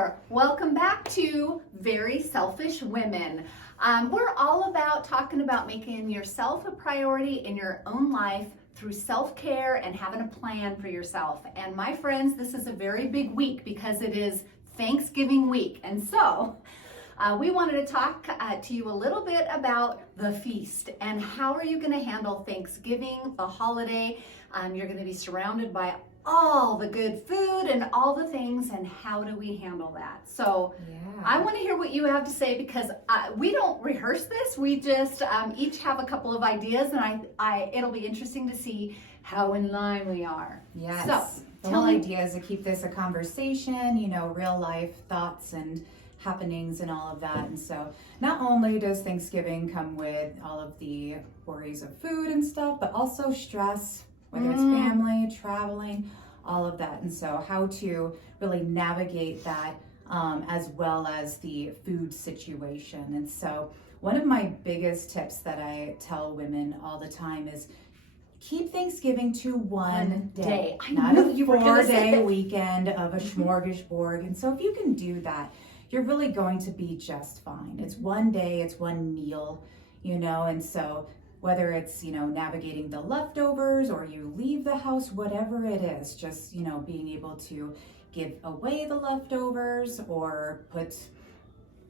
there. Welcome back to Very Selfish Women. We're all about talking about making yourself a priority in your own life through self-care and having a plan for yourself. And my friends, this is a very big week because it is Thanksgiving week. And so we wanted to talk to you a little bit about the feast and how are you going to handle Thanksgiving, the holiday. You're going to be surrounded by all the good food and all the things, and how do we handle that? So I want to hear what you have to say, because we don't rehearse this. We just each have a couple of ideas, and it'll be interesting to see how in line we are. Yes. So the whole idea is to keep this a conversation, real life thoughts and happenings and all of that. And so not only does Thanksgiving come with all of the worries of food and stuff, but also stress, whether it's family, traveling, all of that. And so how to really navigate that as well as the food situation. And so one of my biggest tips that I tell women all the time is keep Thanksgiving to one day. Not a 4-day weekend of a smorgasbord. And so if you can do that, you're really going to be just fine. It's one day, it's one meal, and so whether it's, navigating the leftovers or you leave the house, whatever it is, just, being able to give away the leftovers or put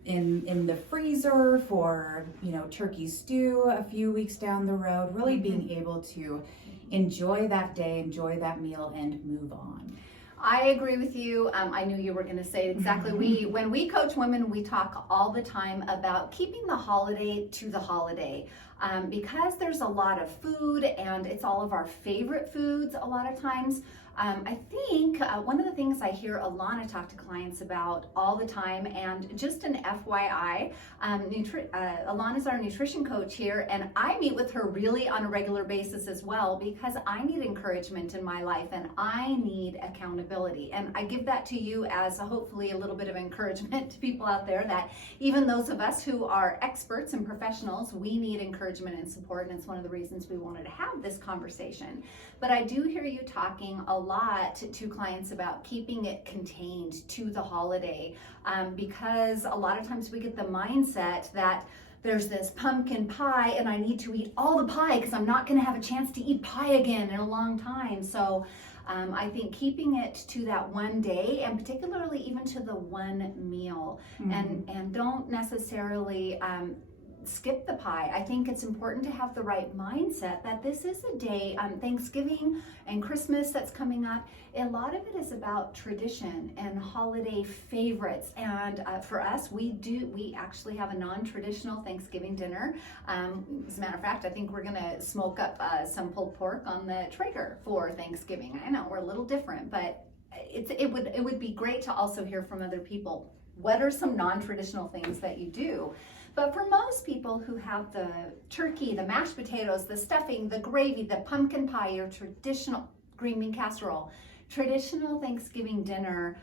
in the freezer for, turkey stew a few weeks down the road, really being able to enjoy that day, enjoy that meal, and move on. I agree with you. I knew you were going to say it exactly. When we coach women, we talk all the time about keeping the holiday to the holiday. Because there's a lot of food and it's all of our favorite foods a lot of times. I think one of the things I hear Alana talk to clients about all the time, and just an FYI, Alana's our nutrition coach here, and I meet with her really on a regular basis as well, because I need encouragement in my life and I need accountability. And I give that to you as hopefully a little bit of encouragement to people out there, that even those of us who are experts and professionals, we need encouragement and support, and it's one of the reasons we wanted to have this conversation. But I do hear you talking a lot to clients about keeping it contained to the holiday, because a lot of times we get the mindset that there's this pumpkin pie and I need to eat all the pie because I'm not going to have a chance to eat pie again in a long time. So I think keeping it to that one day, and particularly even to the one meal, and don't necessarily skip the pie. I think it's important to have the right mindset that this is a day, Thanksgiving and Christmas that's coming up. A lot of it is about tradition and holiday favorites. And for us, we actually have a non-traditional Thanksgiving dinner. As a matter of fact, I think we're gonna smoke up some pulled pork on the Traeger for Thanksgiving. I know we're a little different, but it would be great to also hear from other people. What are some non-traditional things that you do? But for most people who have the turkey, the mashed potatoes, the stuffing, the gravy, the pumpkin pie, your traditional green bean casserole, traditional Thanksgiving dinner,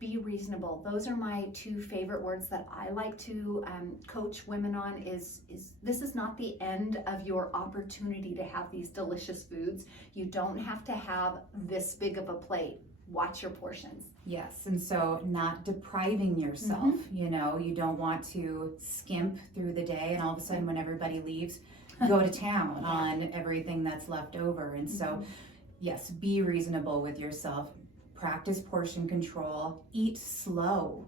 be reasonable. Those are my two favorite words that I like to coach women on. Is this is not the end of your opportunity to have these delicious foods. You don't have to have this big of a plate. Watch your portions. Yes, and so not depriving yourself, you don't want to skimp through the day and all of a sudden when everybody leaves, go to town on everything that's left over. And so, yes, be reasonable with yourself, practice portion control, eat slow,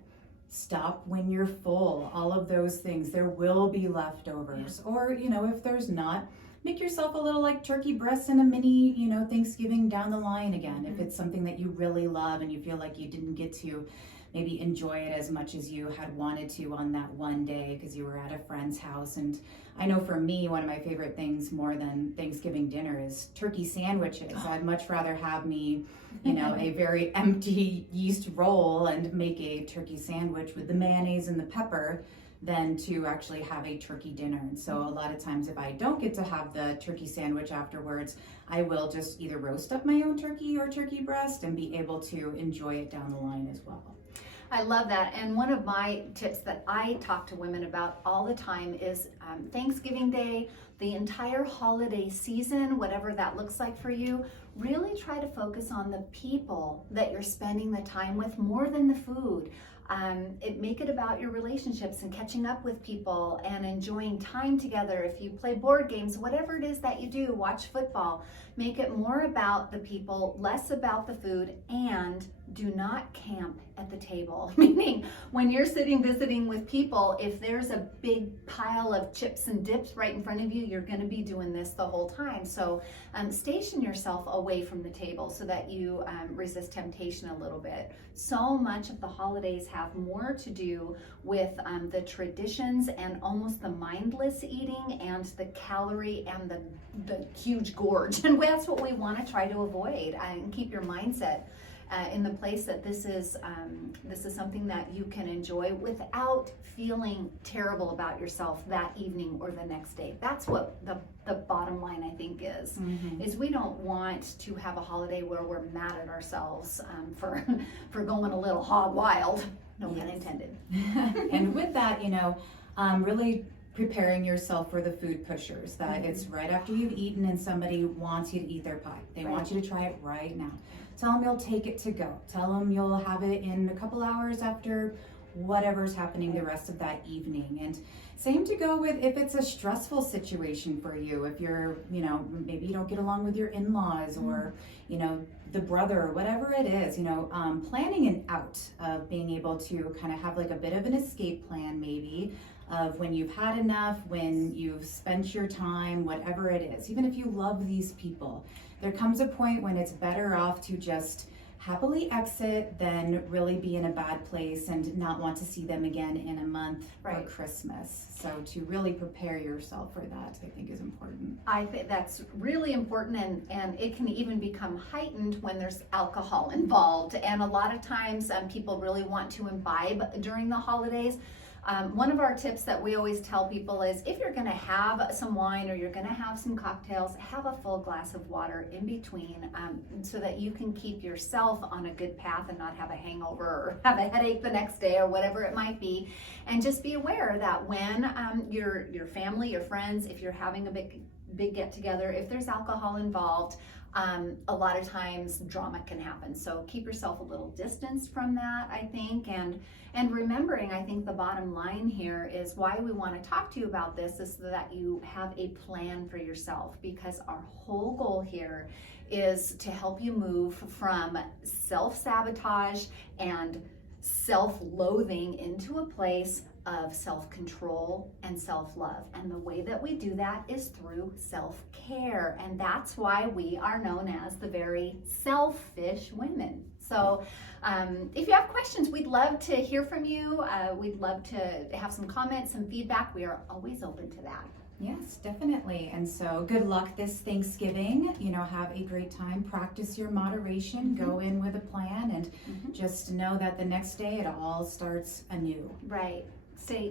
stop when you're full, all of those things. There will be leftovers, or, if there's not, make yourself a little like turkey breasts and a mini, Thanksgiving down the line again. If it's something that you really love and you feel like you didn't get to maybe enjoy it as much as you had wanted to on that one day because you were at a friend's house. And I know for me, one of my favorite things more than Thanksgiving dinner is turkey sandwiches. I'd much rather have me, a very empty yeast roll and make a turkey sandwich with the mayonnaise and the pepper than to actually have a turkey dinner. And so a lot of times if I don't get to have the turkey sandwich afterwards, I will just either roast up my own turkey or turkey breast and be able to enjoy it down the line as well. I love that. And one of my tips that I talk to women about all the time is Thanksgiving Day, the entire holiday season, whatever that looks like for you, really try to focus on the people that you're spending the time with more than the food. Make it about your relationships and catching up with people and enjoying time together. If you play board games, whatever it is that you do, watch football, make it more about the people, less about the food, and do not camp at the table. Meaning, when you're sitting visiting with people, if there's a big pile of chips and dips right in front of you, you're going to be doing this the whole time. So station yourself away from the table so that you resist temptation a little bit. So much of the holidays have more to do with the traditions and almost the mindless eating and the calorie and the huge gorge. And that's what we want to try to avoid and keep your mindset in the place that this is something that you can enjoy without feeling terrible about yourself that evening or the next day. That's what the bottom line, I think, is we don't want to have a holiday where we're mad at ourselves for going a little hog wild. No pun intended. And with that, really preparing yourself for the food pushers, that it's right after you've eaten and somebody wants you to eat their pie. They want you to try it right now. Tell them you'll take it to go. Tell them you'll have it in a couple hours after whatever's happening the rest of that evening. And same to go with if it's a stressful situation for you, if you're, maybe you don't get along with your in-laws or, the brother or whatever it is, planning an out of being able to kind of have like a bit of an escape plan maybe, of when you've had enough, when you've spent your time, whatever it is. Even if you love these people, there comes a point when it's better off to just happily exit than really be in a bad place and not want to see them again in a month or Christmas. So to really prepare yourself for that, I think is important. I think that's really important, and it can even become heightened when there's alcohol involved. And a lot of times people really want to imbibe during the holidays. One of our tips that we always tell people is if you're going to have some wine or you're going to have some cocktails, have a full glass of water in between so that you can keep yourself on a good path and not have a hangover or have a headache the next day or whatever it might be. And just be aware that when your family, your friends, if you're having a big get together, if there's alcohol involved, a lot of times drama can happen. So keep yourself a little distance from that, I think. And remembering, I think the bottom line here is why we want to talk to you about this is so that you have a plan for yourself, because our whole goal here is to help you move from self-sabotage and self-loathing into a place of self-control and self-love. And the way that we do that is through self-care. And that's why we are known as the very selfish women. So if you have questions, we'd love to hear from you. We'd love to have some comments, some feedback. We are always open to that. Yes, definitely. And so good luck this Thanksgiving. Have a great time. Practice your moderation. Go in with a plan and just know that the next day it all starts anew. Right.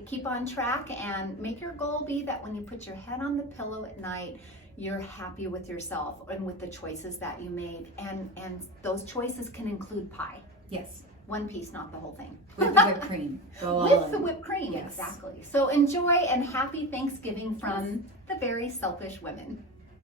Keep on track and make your goal be that when you put your head on the pillow at night, you're happy with yourself and with the choices that you made. And those choices can include pie. Yes. One piece, not the whole thing. With the whipped cream. With the whipped cream, yes. Exactly. So enjoy and happy Thanksgiving from the very selfish women.